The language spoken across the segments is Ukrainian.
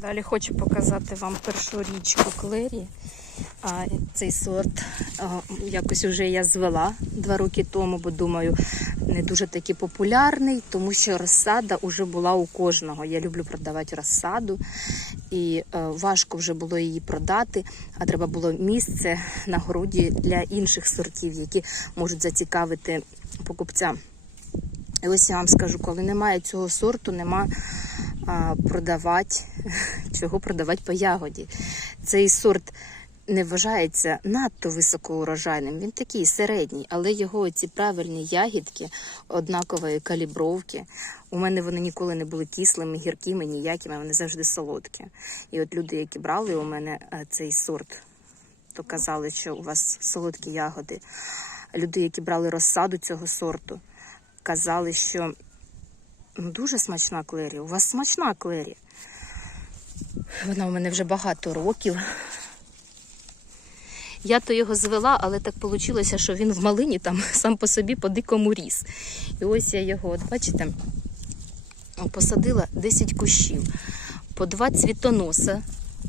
Далі хочу показати вам першу річку Клері. А, цей сорт якось вже я звела два роки тому, бо думаю, не дуже таки популярний, тому що розсада вже була у кожного. Я люблю продавати розсаду, і е, важко вже було її продати, а треба було місце на городі для інших сортів, які можуть зацікавити покупця. І ось я вам скажу, коли немає цього сорту, нема а, продавати, чого продавати по ягоді. Цей сорт не вважається надто високоурожайним. Він такий середній, але його ці правильні ягідки однакової калібровки. У мене вони ніколи не були кислими, гіркими, ніякими, вони завжди солодкі. І от люди, які брали у мене е, цей сорт, то казали, що у вас солодкі ягоди. Люди, які брали розсаду цього сорту, казали, що ну, дуже смачна клері. У вас смачна клері. Вона у мене вже багато років. Я то його звела, але так вийшло, що він в малині там сам по собі по дикому ріс. І ось я його, от бачите, посадила 10 кущів, по два цвітоноса,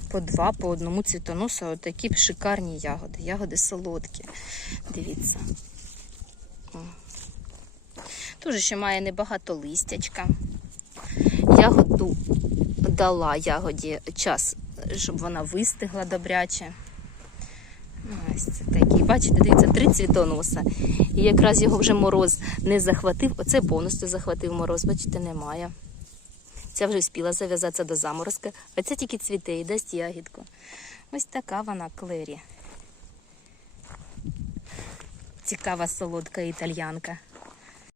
по два, по одному цвітоносу, отакі шикарні ягоди. Ягоди солодкі. Дивіться. О. Ще має небагато листячка. Ягоду дала ягоді час, щоб вона вистигла добряче. Ось це такий. Бачите, дивіться, три цвітоноса. І якраз його вже мороз не захватив. Оце повністю захватив мороз, бачите, немає. Ця вже спіла зав'язатися до заморозка, а це тільки цвіте і дасть ягідку. Ось така вона клері. Цікава солодка італьянка.